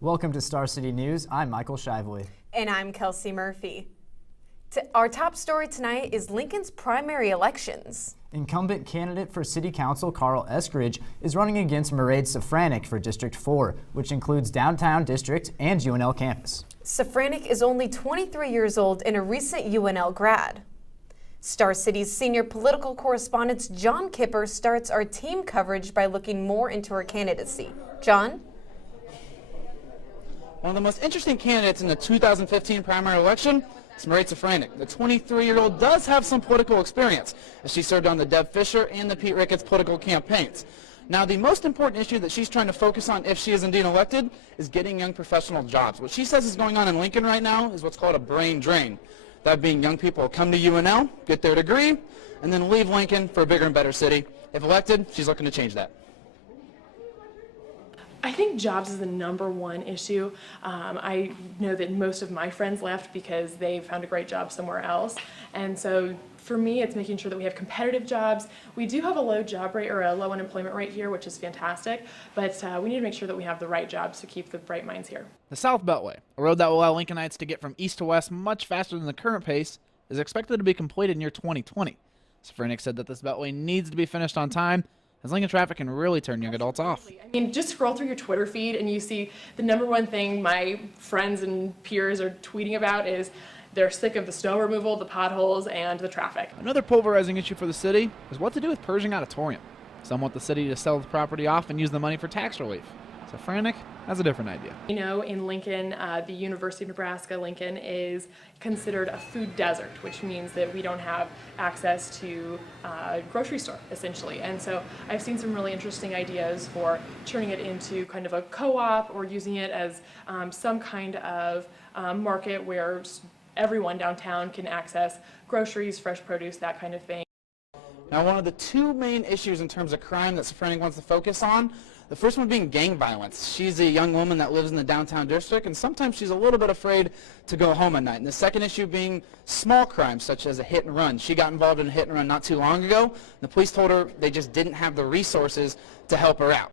Welcome to Star City News. I'm Michael Shivoy. And I'm Kelsey Murphy. Our top story tonight is Lincoln's primary elections. Incumbent candidate for City Council Carl Eskridge is running against Mairead Safranek for District 4, which includes Downtown District and UNL campus. Safranek is only 23 years old and a recent UNL grad. Star City's senior political correspondent John Kipper starts our team coverage by looking more into her candidacy. John? One of the most interesting candidates in the 2015 primary election is Mairead Safranek. The 23-year-old does have some political experience, as she served on the Deb Fisher and the Pete Ricketts political campaigns. Now, the most important issue that she's trying to focus on if she is indeed elected is getting young professional jobs. What she says is going on in Lincoln right now is what's called a brain drain. That being young people come to UNL, get their degree, and then leave Lincoln for a bigger and better city. If elected, she's looking to change that. I think jobs is the #1 issue. I know that most of my friends left because they found a great job somewhere else. And so for me, it's making sure that we have competitive jobs. We do have a low job rate or a low unemployment rate here, which is fantastic, but we need to make sure that we have the right jobs to keep the bright minds here. The South Beltway, a road that will allow Lincolnites to get from east to west much faster than the current pace, is expected to be completed near 2020. Safranek said that this Beltway needs to be finished on time, as Lincoln traffic can really turn young adults off. I mean, just scroll through your Twitter feed and you see the #1 thing my friends and peers are tweeting about is they're sick of the snow removal, the potholes, and the traffic. Another pulverizing issue for the city is what to do with Pershing Auditorium. Some want the city to sell the property off and use the money for tax relief. Safranek has a different idea. You know, in Lincoln, the University of Nebraska, Lincoln is considered a food desert, which means that we don't have access to a grocery store, essentially. And so I've seen some really interesting ideas for turning it into kind of a co-op or using it as some kind of market where everyone downtown can access groceries, fresh produce, that kind of thing. Now, one of the two main issues in terms of crime that Safranek wants to focus on, the first one being gang violence. She's a young woman that lives in the downtown district, and sometimes she's a little bit afraid to go home at night. And the second issue being small crimes, such as a hit and run. She got involved in a hit and run not too long ago. The police told her they just didn't have the resources to help her out.